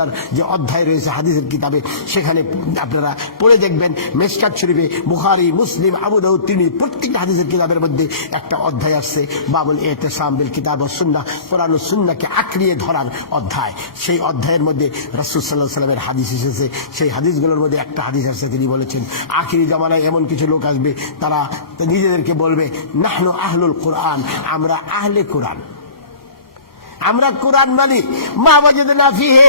সুন্নাহর যে অধ্যায় রয়েছে হাদিসের কিতাবে, সেখানে আপনারা পড়ে দেখবেন মিশকাত শরীফে, বুখারী, মুসলিম, আবু দাউদ, তিরমিজি প্রত্যেকটা হাদিসের কিতাবের মধ্যে একটা অধ্যায় আসছে বাবুল ইতিসাম বিল কিতাব ওয়াস সুন্নাহ, কোরআন ও সুন্নাহকে আঁকড়িয়ে ধরার অধ্যায়। সেই অধ্যায়ের মধ্যে রাসূল সাল্লাল্লাহু আলাইহি ওয়াসাল্লামের হাদিস এসেছে। সেই হাদিসগুলোর মধ্যে একটা হাদিস আসছে, তিনি বলেছেন আখিরি জামানায় এমন কিছু লোক আসবে, তারা নিজেদেরকে বলবে নাহনু আহলুল কোরআন, আমরা আহলে কোরআন, আমরা কোরআন মানি, মা ওয়াজাদনা ফিহি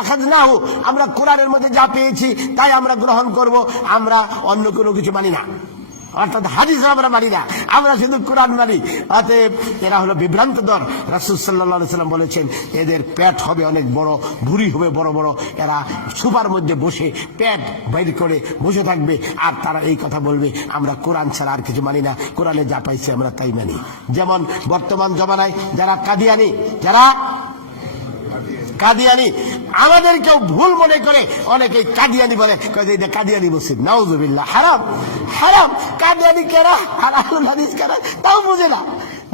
আখাযনাহু, আমরা কোরআনের মধ্যে যা পেয়েছি তাই আমরা গ্রহণ করব, আমরা অন্য কোনো কিছু মানি না, অর্থাৎ হাদিস আমরা মানি না, আমরা শুধু কোরআন মানি। অতএব এরা হলো বিভ্রান্ত দল। রাসূল সাল্লাল্লাহু আলাইহি ওয়াসাল্লাম বলেছেন এদের পেট হবে অনেক বড়, ভুঁড়ি হবে বড় বড়, এরা সুপার মধ্যে বসে পেট বাইর করে বসে থাকবে, আর তারা এই কথা বলবে আমরা কোরআন ছাড়া আর কিছু মানি না, কোরআনে যা পাইছে আমরা তাই মানি। যেমন বর্তমান জমানায় যারা কাদিয়ানি, আমাদেরকেও ভুল মনে করে অনেকে কাদিয়ানি বলে, এটা কাদিয়ানি মসজিদ, নাউযুবিল্লাহ, হারাম হারাম। কাদিয়ানি কেরা আর আহলুল হাদিস কেরা তাও বুঝে না,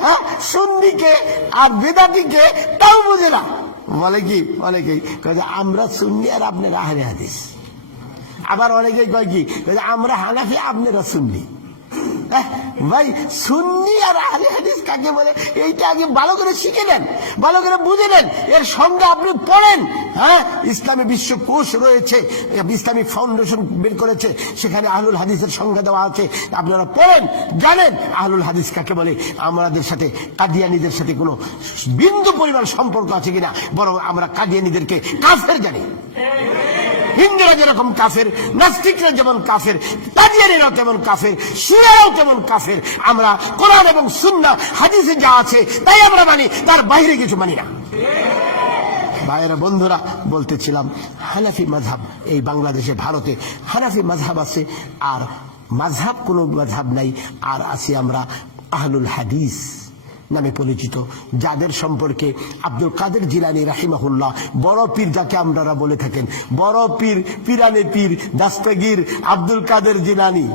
হ্যাঁ, সুন্নিকে আর বেদাতিকে তাও বুঝে না। বলে কি অনেকেই আমরা সুন্নি আর আপনারা আহলে হাদিস। আবার অনেকেই কয় কি আমরা হানাফি আপনারা সুন্নি। ভাই, সুন্নি আর আহলে হাদিস কাকে বলে এইটা আগে ভালো করে শিখে নেন, ভালো করে বুঝে নেন, এর সংজ্ঞা আপনি পড়েন। হ্যাঁ, ইসলামী বিশ্বকোষ রয়েছে, ইসলামিক ফাউন্ডেশন বের করেছে, সেখানে আহলুল হাদিসের সংজ্ঞা দেওয়া আছে, আপনারা পড়েন, জানেন আহলুল হাদিস কাকে বলে। আমাদের সাথে কাদিয়ানীদের সাথে কোনো বিন্দু পরিমাণ সম্পর্ক আছে কিনা, বরং আমরা কাদিয়ানীদেরকে কাফের জানি। হিন্দুরা যেরকম কাফের, নাস্তিকরা যেমন কাফের, কাদিয়ানীরাও তেমন কাফের, শিয়ারাও তেমন কাফের। আমরা কোরআন এবং সুন্নাহ হাদিসে যা আছে তাই আমরা মানি, তার বাইরে কিছু মানি না। ভাইয়েরা, বন্ধুরা, বলতেছিলাম হানাফি মাযহাব এই বাংলাদেশে, ভারতে হানাফি মাযহাব আছে, আর মাযহাব কোনো মাযহাব নাই, আর আছি আমরা আহলুল হাদিস নামে পরিচিত, যাদের সম্পর্কে আব্দুল কাদের জিলানী রাহিমাহুল্লাহ, বড় পীর যাকে আপনারা বলে থাকেন, বড় পীর, পিরানে পীর, দাস্তগীর আব্দুল কাদের জিলানী,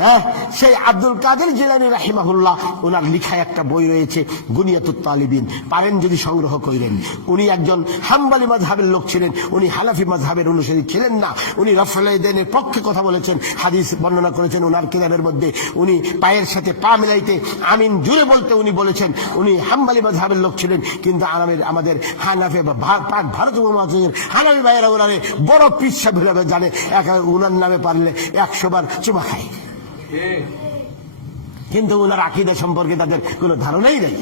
হ্যাঁ, সেই আব্দুল কাদের জিলানী রাহিমাহুল্লাহ, ওনার লেখা একটা বই রয়েছে গুনিয়াতুত তালিবিন, পারেন যদি সংগ্রহ করেন। উনি একজন হাম্বলি মাযহাবের লোক ছিলেন, উনি হানাফি মাযহাবের অনুসারী ছিলেন না। উনি রাফউল ইয়াদাইনের পক্ষে কথা বলেছেন, হাদিস বর্ণনা করেছেন ওনার কিতাবের মধ্যে। উনি পায়ের সাথে পা মিলাইতে আমিন জুড়ে বলতে উনি বলেছেন। উনি হাম্বলি মাযহাবের লোক ছিলেন, কিন্তু আমাদের হানাফি বা ভারত উপমহাদেশের হানাফি ভাইয়েরা ওনারে বড় পীর সাহেব হিসেবে জানে, ওনার নামে পারলে 100 বার চুমা খায়, কিন্তু ওনার আকীদা সম্পর্কে তাদের কোনো ধারণাই নেই।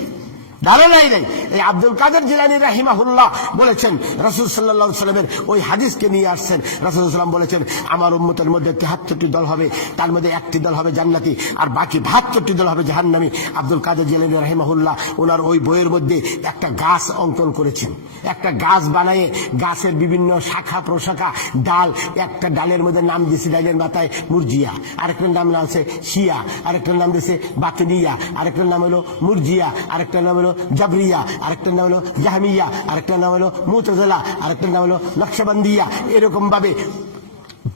এই আব্দুল কাদের জিলানী রাহিমাহুল্লাহ বলেছেন, রাসূল সাল্লাল্লাহু আলাইহি ওয়াসাল্লামের ওই হাদিসকে নিয়ে আসছেন। রাসূল সাল্লাল্লাহু আলাইহি ওয়াসাল্লাম বলেছেন আমার উম্মতের মধ্যে 73টি দল হবে, তার মধ্যে 1টি দল হবে জান্নাতি আর বাকি 72টি দল হবে জাহান্নামী। আব্দুল কাদের জিলানী রাহিমাহুল্লাহ ওনার ওই বইয়ের মধ্যে একটা গাছ অঙ্কন করেছেন, একটা গাছ বানায়ে গাছের বিভিন্ন শাখা প্রশাখা ডাল, একটা ডালের মধ্যে নাম দিয়েছে, ডালের মাথায় মুরজিয়া, আরেকটার নাম আছে শিয়া, আরেকটার নাম দিয়েছে বাতিনিয়া, আরেকটার নাম হলো মুরজিয়া, আরেকটার নাম হলো জাবরিয়া, আরেকটার নাম হলো জাহমিয়া, আরেকটার নাম হলো মুতাজিলা, আরেকটার নাম হলো নকশবন্দিয়া। এরকম ভাবে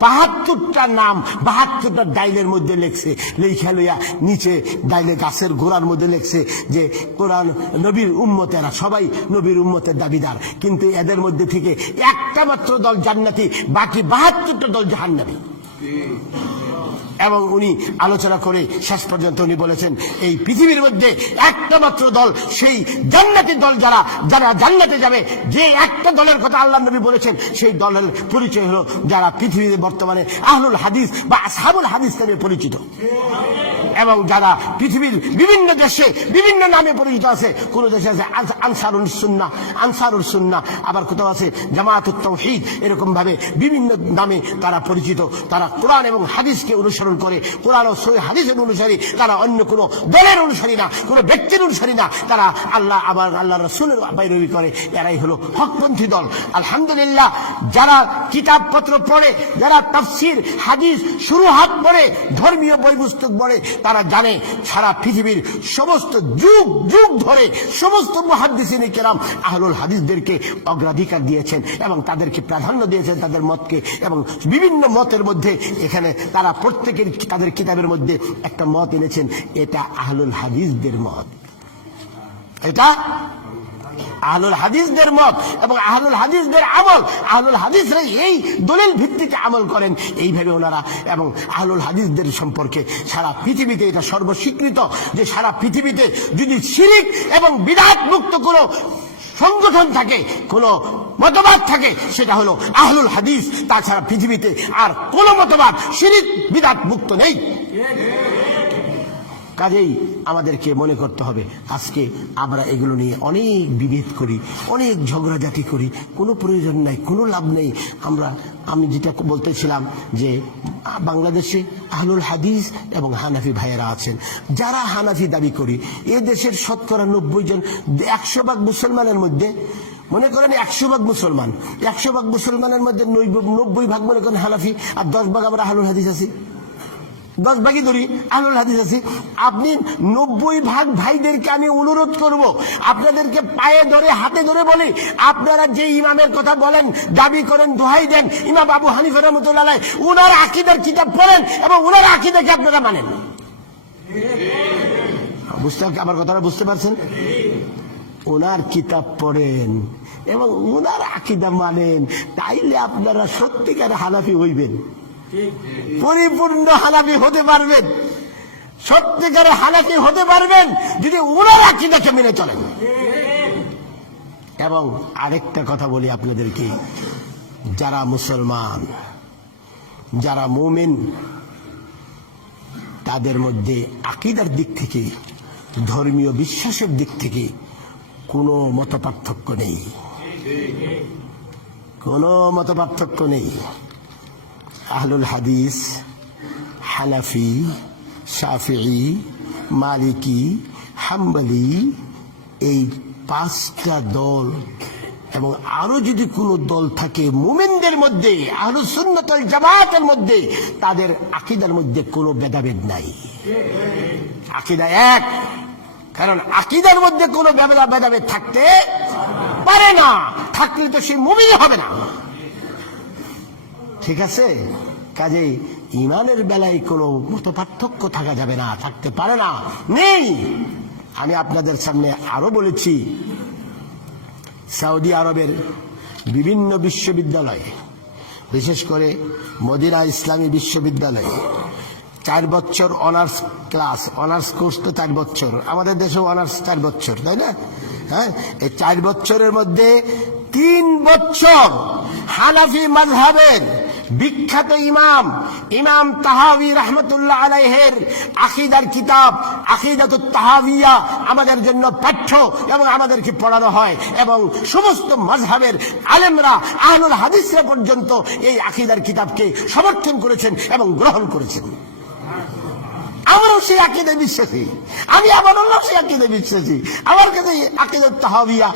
72টা নাম 72টা ডাইলের মধ্যে লেখছে। লেখা লইয়া নিচে ডাইলে গাছের গোড়ার মধ্যে লেখছে যে কোরআন নবীর উম্মতেরা সবাই নবীর উম্মতের দাবিদার, কিন্তু এদের মধ্যে থেকে একটা মাত্র দল জান্নাতি, বাকি 72টা দল জাহান্নামী। এবং উনি আলোচনা করে শেষ পর্যন্ত উনি বলেছেন এই পৃথিবীর মধ্যে একটা মাত্র দল, সেই জান্নাতি দল, যারা জান্নাতে যাবে, যে একটা দলের কথা আল্লাহ নবী বলেছেন, সেই দলের পরিচয় হলো যারা পৃথিবীতে বর্তমানে আহলুল হাদিস বা আসহাবুল হাদিস নামে পরিচিত, এবং যারা পৃথিবীর বিভিন্ন দেশে বিভিন্ন নামে পরিচিত আছে। কোন দেশে আছে আনসারুল সুন্নাহ, আবার কোথাও আছে জামাআতুত তাওহীদ, এরকম ভাবে বিভিন্ন নামে তারা পরিচিত। তারা কোরআন এবং হাদিসকে অনুসরণ করে, কোরআন ও সহিহ হাদিসের অনুসারী, তারা অন্য কোনো দলের অনুসারী না, কোনো ব্যক্তির অনুসারী না, তারা আল্লাহ রাসূলের বাইরবি করে। এরাই হলো হকপন্থী দল। আলহামদুলিল্লাহ, যারা কিতাবপত্র পড়ে, যারা তাফসীর হাদিস শুরুহাত পড়ে, ধর্মীয় বই পুস্তক পড়ে, তারা জানে সারা পৃথিবীর সমস্ত যুগ যুগ ধরে সমস্ত মুহাদ্দিসিনে কেরাম আহলুল হাদিসদেরকে অগ্রাধিকার দিয়েছেন এবং তাদেরকে প্রাধান্য দিয়েছেন, তাদের মতকে। এবং বিভিন্ন মতের মধ্যে এখানে তারা প্রত্যেকের তাদের কিতাবের মধ্যে একটা মত এনেছেন, এটা আহলুল হাদিসদের মত, এটা আহলুল হাদিসদের মত এবং আহলুল হাদিসদের আমল, আহলুল হাদিসরা এই দলিল ভিত্তিতে আমল করেন এইভাবে ওনারা। এবং আহলুল হাদিসদের সম্পর্কে সারা পৃথিবীতে এটা সর্বস্বীকৃত যে সারা পৃথিবীতে যদি শিরক এবং বিদআত মুক্ত কোনো সংগঠন থাকে, কোন মতবাদ থাকে, সেটা হলো আহলুল হাদিস। তাছাড়া পৃথিবীতে আর কোন মতবাদ শিরক বিদআত মুক্ত নেই। কাজেই আমাদেরকে মনে করতে হবে আজকে আমরা এগুলো নিয়ে অনেক বিভেদ করি, অনেক ঝগড়াঝাটি করি, কোনো প্রয়োজন নাই, কোনো লাভ নেই। আমি যেটা বলতেছিলাম যে বাংলাদেশে আহলুল হাদিস এবং হানাফি ভাইয়েরা আছেন। যারা হানাফি দাবি করি, এ দেশের শতকরা 90 জন, 100 ভাগ মুসলমানের মধ্যে মনে করেন 100 ভাগ মুসলমান, 100 ভাগ মুসলমানের মধ্যে 90 ভাগ মনে করেন হানাফি, আর 10 ভাগ আমরা আহলুল হাদিস আছি। 10 ভাগই ধরি আহলুল হাদিস আছি। আপনি 90 ভাগ ভাইদেরকে আমি অনুরোধ করব, আপনাদেরকে পায়ে ধরে হাতে ধরে বলি, আপনারা যে ইমামের কথা বলেন, দাবি করেন, দোহাই দেন, ইমাম আবু হানিফা রাহমাতুল্লাহ আলাইহি, উনার আকীদার কিতাব পড়েন এবং উনার আকীদাকে আপনারা মানেন। আমার কথাটা বুঝতে পারছেন? ওনার কিতাব পড়েন এবং উনার আকীদা মানেন, তাইলে আপনারা সত্যিকার হানাফি হইবেন, পরিপূর্ণ হানাফি হতে পারবেন, সত্যিকারে হানাফি হতে পারবেন যদি উনার আকীদাকে মেনে চলেন। এবং আরেকটা কথা বলি আপনাদেরকে, যারা মুসলমান, যারা মুমিন, তাদের মধ্যে আকীদার দিক থেকে, ধর্মীয় বিশ্বাসের দিক থেকে কোনো মতপার্থক্য নেই, কোনো মতপার্থক্য নেই। আহলুল হাদিস, হানাফি, শাফিঈ, মালিকি, হাম্বলি, এই 5টা দল এবং আরো যদি কোনো দল থাকে মুমিনদের মধ্যে, আহলুস সুন্নাত ওয়াল জামাতের মধ্যে, তাদের আকীদার মধ্যে কোনো ভেদাভেদ নাই, আকীদা এক। কারণ আকীদার মধ্যে কোনো ভেদাভেদ থাকতে পারে না, থাকলে তো সে মুমিন হবে না। ঠিক আছে? কাজেই ইমানের বেলায় কোনো মতপার্থক্য থাকা যাবে না, থাকতে পারে না, নেই। আমি আপনাদের সামনে আরো বলেছি, সৌদি আরবের বিভিন্ন বিশ্ববিদ্যালয়ে, বিশেষ করে মদিনা ইসলামী বিশ্ববিদ্যালয়ে 4 বছর অনার্স ক্লাস, অনার্স কোর্স তো 4 বছর, আমাদের দেশেও অনার্স 4 বছর, তাই না? হ্যাঁ, এই 4 বছরের মধ্যে 3 বছর হানাফি মাযহাবের বিখ্যাত ইমাম তাহাবী রাহমাতুল্লাহ আলাইহির আকীদার কিতাব আকীদাতুত তাহাবিয়া আমাদের জন্য পাঠ্য এবং আমাদেরকে পড়ানো হয়, এবং সমস্ত মাযহাবের আলেমরা, আহলুল হাদিসরা পর্যন্ত এই আকীদার কিতাবকে সমর্থন করেছেন এবং গ্রহণ করেছেন। আমরাও সেই আকীদায় বিশ্বাসী, আমি আমার সেই আকীদায় বিশ্বাসী। আমার কাছে আকীদাতুত তাহাবিয়া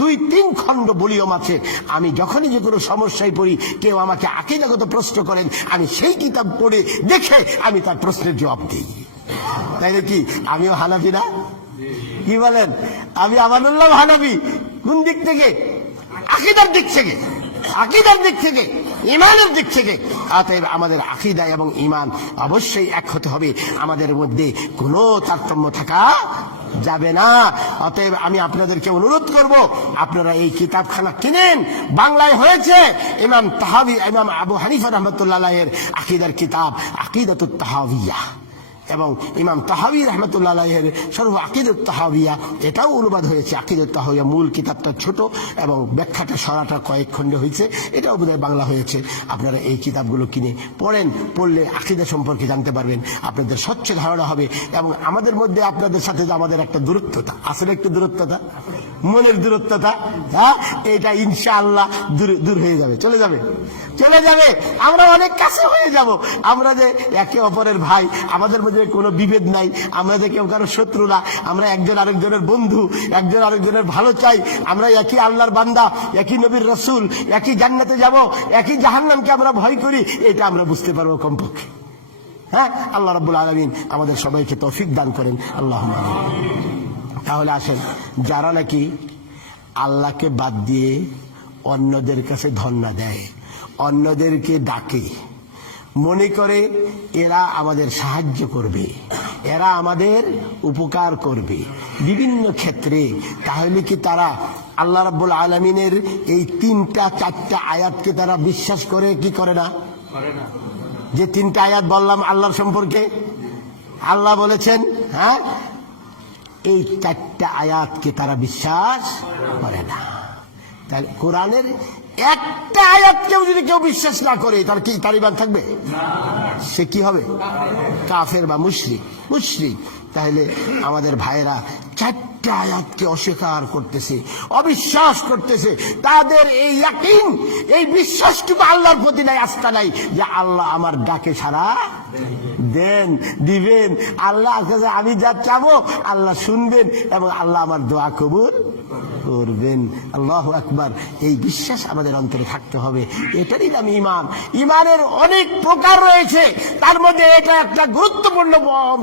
2-3 খণ্ড ভলিউম আছে। আমি যখনই যে কোনো সমস্যায় পড়ি, কেউ আমাকে আকীদাগত প্রশ্ন করেন, আমি সেই কিতাব পড়ে দেখে আমি তার প্রশ্নের জবাব দিই। তাই নাকি? আমিও হানাফি না? কি বলেন? আমি আমানুল্লাহ হানাফি। কোন দিক থেকে? আকীদার দিক থেকে, আকীদার দিক থেকে, ইমানের দিক থেকে। অতএব আমাদের আকীদা এবং ইমান অবশ্যই এক হতে হবে, আমাদের মধ্যে কোনো তারতম্য থাকা যাবে না। অতএব আমি আপনাদেরকে অনুরোধ করব, আপনারা এই কিতাবখানা কিনেন, বাংলায় হয়েছে, ইমাম আবু হানিফা রাহমাতুল্লাহ আলাইহির আকীদার কিতাব আকীদাতুত তাহাবিয়া, এবং ইমাম তাহাবী রাহমাতুল্লাহ আলাইহির শরহ আকীদাতুত তাহাবিয়া, এটাও অনুবাদ হয়েছে। আকীদাতুত তাহাবিয়া মূল কিতাবটা ছোট এবং ব্যাখ্যাটা সরাটা কয়েক খণ্ডে হয়েছে, এটাও বোধহয় বাংলা হয়েছে। আপনারা এই কিতাবগুলো কিনে পড়েন, পড়লে আকীদা সম্পর্কে জানতে পারবেন, আপনাদের স্বচ্ছ ধারণা হবে। এবং আমাদের মধ্যে আপনাদের সাথে যে আমাদের একটা দূরত্বতা, আসলে একটু দূরত্বতা, মনের দূরত্বতা, হ্যাঁ, এটা ইনশাআল্লাহ দূর হয়ে যাবে, চলে যাবে। আমরা অনেক কাছে হয়ে যাব। আমরা যে একে অপরের ভাই, আমাদের মধ্যে কোনো বিভেদ নাই, আমরা যে কেউ কারো শত্রু না, আমরা একজন আরেকজনের বন্ধু, একজন আরেকজনের ভালো চাই, আমরা একই আল্লাহর বান্দা, একই নবীর রাসূল, একই জান্নাতে যাব, একই জাহান্নামকে আমরা ভয় করি, এটা আমরা বুঝতে পারবো কমপক্ষে। হ্যাঁ, আল্লাহ রাব্বুল আলামিন আমাদের সবাইকে তৌফিক দান করেন, আল্লাহুম্মা আমিন। তাহলে আসেন, যারা নাকি আল্লাহকে বাদ দিয়ে অন্যদের কাছে ধন্না দেয়, অন্যদেরকে ডাকে, মনে করে এরা আমাদের সাহায্য করবে, এরা আমাদের উপকার করবে বিভিন্ন ক্ষেত্রে। তাহলে কি তারা আল্লাহ রাব্বুল আলামিনের এই 3টা 4টা আয়াতকে তারা বিশ্বাস করে কি করে না? যে 3টা আয়াত বললাম আল্লাহর সম্পর্কে, আল্লাহ বলেছেন, হ্যাঁ, এই 4টা আয়াতকে তারা বিশ্বাস করে না। তাই কোরআনের একটা আয়াতকেও যদি কেউ বিশ্বাস না করে তার কি তার ঈমান থাকবে? সে কি হবে? কাফের বা মুশরিক। তাহলে আমাদের ভাইরা 4টা আয়াতকে অস্বীকার করতেছে, অবিশ্বাস করতেছে। তাদের এই ইয়াকিন, এই বিশ্বাসটুকু আল্লাহর প্রতি নাই, আস্থা নাই যে আল্লাহ আমার ডাকে সাড়া দিবেন। আল্লাহ কাছে আমি যা চাবো আল্লাহ শুনবেন এবং আল্লাহ আমার দোয়া কবুল করবেন। আল্লাহু আকবার। এই বিশ্বাস আমাদের অন্তরে থাকতে হবে। এটারই নাম ঈমান। ঈমানের অনেক প্রকার রয়েছে, তার মধ্যে এটা একটা গুরুত্বপূর্ণ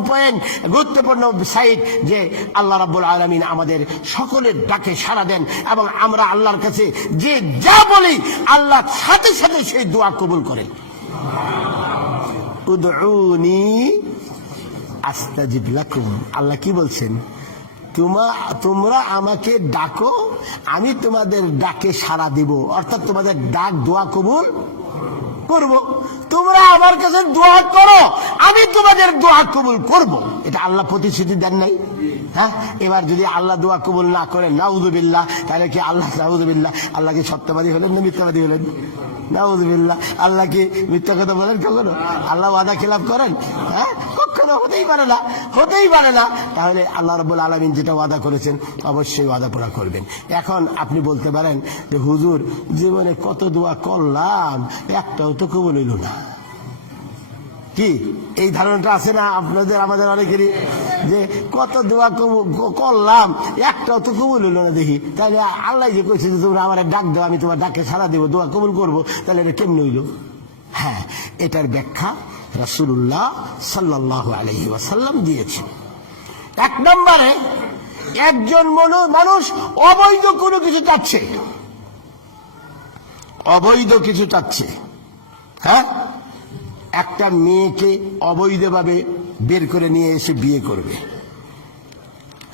পয়েন্ট, গুরুত্বপূর্ণ সাইড যে আল্লাহ রাব্বুল আলামিন আমাদের সকলের ডাকে সাড়া দেন এবং আমরা আল্লাহর কাছে যে যা বলি আল্লাহ সাথে সাথে সেই দোয়া কবুল করেন। উদউনি আস্তাজিব লাকুম। আল্লাহ কি বলছেন? তোমরা আমাকে ডাকো, আমি তোমাদের ডাকে সাড়া দিব, অর্থাৎ তোমাদের ডাক দোয়া কবুল করব। তোমরা আমার কাছে দোয়া করো, আমি তোমাদের দোয়া কবুল করব। এটা আল্লাহ প্রতিশ্রুতি দেন নাই? হ্যাঁ, এবার যদি আল্লাহ দোয়া কবুল না করেন, নাউযুবিল্লাহ, তাহলে কি আল্লাহ, নাউযুবিল্লাহ, আল্লাহ কি সত্যবাদী হলেন না মিথ্যাবাদী হলেন? নাউযুবিল্লাহ। আল্লাহ কি মিথ্যা কথা বলেন কখনো? আল্লাহ ওয়াদা খেলাফ করেন? হ্যাঁ, কখনো হতেই পারে না। তাহলে আল্লাহ রাব্বুল আলামিন যেটা ওয়াদা করেছেন অবশ্যই ওয়াদা পুরা করবেন। এখন আপনি বলতে পারেন যে হুজুর, জীবনে কত দোয়া করলাম, একটাও তো কবুল হইল না। কি এই ধারণাটা আছে না আপনাদের, আমাদের অনেকেরই, যে কত দোয়া করলাম একটাও তো কবুল হইল না দেখি। তাহলে আল্লাহ যে কইছে যে তোমরা আমার ডাক দাও, আমি তোমার ডাকে সাড়া দেবো, দোয়া কবুল করবো, তাহলে এটা কেমন হইল? হ্যাঁ, এটার ব্যাখ্যা রাসূলুল্লাহ সাল্লাল্লাহু আলাইহি ওয়াসাল্লাম দিয়েছেন। 1 নম্বরে, একজন মানুষ অবৈধ কোনো কিছু চাচ্ছে, হ্যাঁ, একটা মেয়েকে অবৈধভাবে বের করে নিয়ে এসে বিয়ে করবে।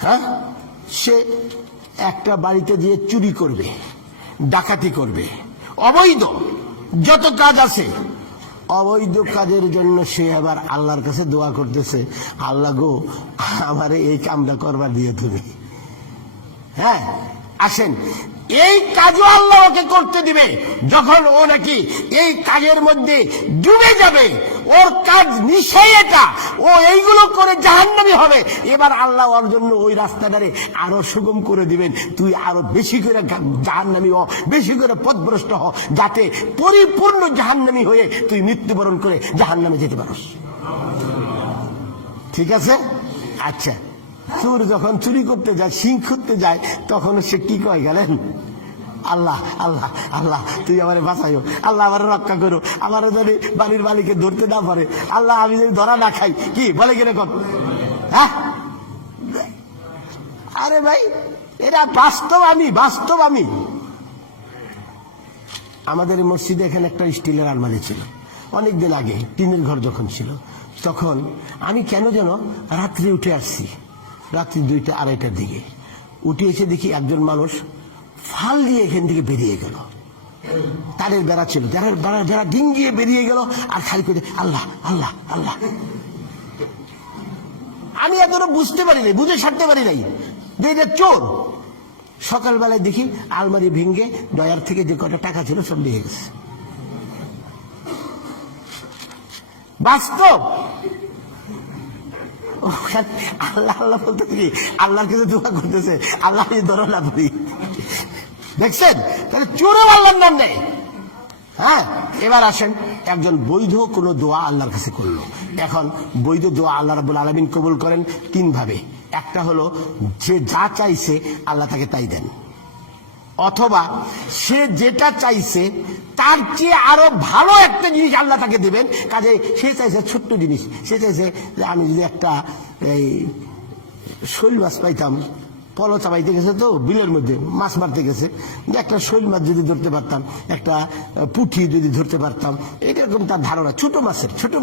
হ্যাঁ, সে একটা বাড়িতে গিয়ে চুরি করবে, ডাকাতি করবে, অবৈধ যত কাজ আছে, অবৈধ কাজের জন্য সে আবার আল্লাহর কাছে দোয়া করতেছে, আল্লাহ গো আমারে এই কামটা করবার দিয়ে তুমি। হ্যাঁ, আসেন, এই কাজও আল্লাহ ওকে করতে দিবে যখন ও নাকি এই কাজের মধ্যে ডুবে যাবে, ওর কাজ নিশ্চয়ই এটা, ও এইগুলো করে জাহান্নামী হবে। এবার আল্লাহ ওর জন্য ওই রাস্তাটারে আরো সুগম করে দিবেন, তুই আরো বেশি করে জাহান্নামী হ, বেশি করে পথভ্রষ্ট হ, যাতে পরিপূর্ণ জাহান্নামী হয়ে তুই মৃত্যুবরণ করে জাহান্নামে যেতে পারস। ঠিক আছে? আচ্ছা, চোর যখন চুরি করতে যায়, সিং খুঁজতে যায়, তখন সে কি কয় গেলেন? আল্লাহ আল্লাহ আল্লাহ তুই আমারে বাঁচাইও, আল্লাহ আমার রক্ষা করো, আমারও যদি বাড়ির মালিকে ধরতে না পারে, আল্লাহ আমি যদি ধরা না খাই, কি বলে কিনা কত? হ্যাঁ, আরে ভাই, এটা বাস্তব। আমি আমাদের মসজিদে এখানে একটা স্টিলের আলমারি ছিল, অনেকদিন আগে টিনের ঘর যখন ছিল, তখন আমি কেন যেন রাত্রে উঠে আসছি, রাত্রি 2টা 2:30টার দিকে উঠে এসে দেখি একজন মানুষ ফাল দিয়ে এখান থেকে বেরিয়ে গেল। তারের বেড়া ছিল, যারা ডিঙ্গিয়ে বেরিয়ে গেল আর খালি করে আল্লাহ আল্লাহ আল্লাহ। আমি এতটা বুঝে ছাড়তে পারি নাই যে এটা চোর। সকালবেলায় দেখি আলমারি ভেঙে ডয়ার থেকে যে কটা টাকা ছিল সব নিয়ে গেছে। বাস্তব। আল্লাহ আল্লাহ বলতে কি আল্লাহর কাছে দোয়া করতেছে, আল্লাহ ধরো না বলি। দেখছেন, তাহলে চোরেও আল্লাহর নাম নেই। হ্যাঁ, এবার আসেন, একজন বৈধ কোন দোয়া আল্লাহর কাছে করলো। এখন বৈধ দোয়া আল্লাহ রাব্বুল আলামিন কবুল করেন 3 ভাবে। একটা হলো, যে যা চাইছে আল্লাহ তাকে তাই দেন, অথবা সে যেটা চাইছে তার চেয়ে আরো ভালো একটা জিনিস আল্লাহ তাকে দেবেন। কাজে সে চাইছে ছোট্ট জিনিস, সে চাইছে যে আমি যদি একটা এই শোল মাছ পাইতাম, পলো চাবাইতে গেছে, তো বিলের মধ্যে মাছ মারতে গেছে, যে একটা শৈল মাছ যদি ধরতে পারতাম, একটা পুঁটি যদি ধরতে পারতাম, এইরকম তার ধারণা, ছোট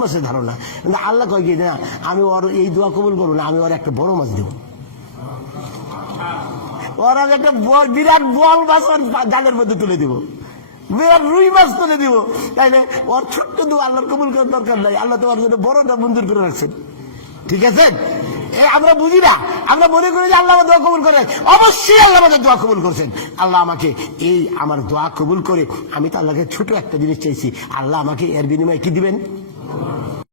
মাছের ধারণা। কিন্তু আল্লাহ কয় কি না, আমি ওর এই দোয়া কবুল করবো না, আমি ওর একটা বড় মাছ দেবো, ওরা একটা বিরাট বল মাছ ওর জালের মধ্যে তুলে দিব, বিরাট রুই মাছ তুলে দিব। তাইলে ওর ছোট্ট দোয়া আল্লাহর কবুল করার দরকার নাই, আল্লাহ তোমার জন্য বড়টা মঞ্জুর করে রাখছেন। ঠিক আছে, আমরা বুঝি না, আমরা মনে করি যে আল্লাহ দোয়া কবুল করেন। অবশ্যই আল্লাহ আমাদের দোয়া কবুল করছেন। আল্লাহ আমাকে এই আমার দোয়া কবুল করে, আমি তো আল্লাহকে ছোট একটা জিনিস চাইছি, আল্লাহ আমাকে এর বিনিময়ে কি দিবেন?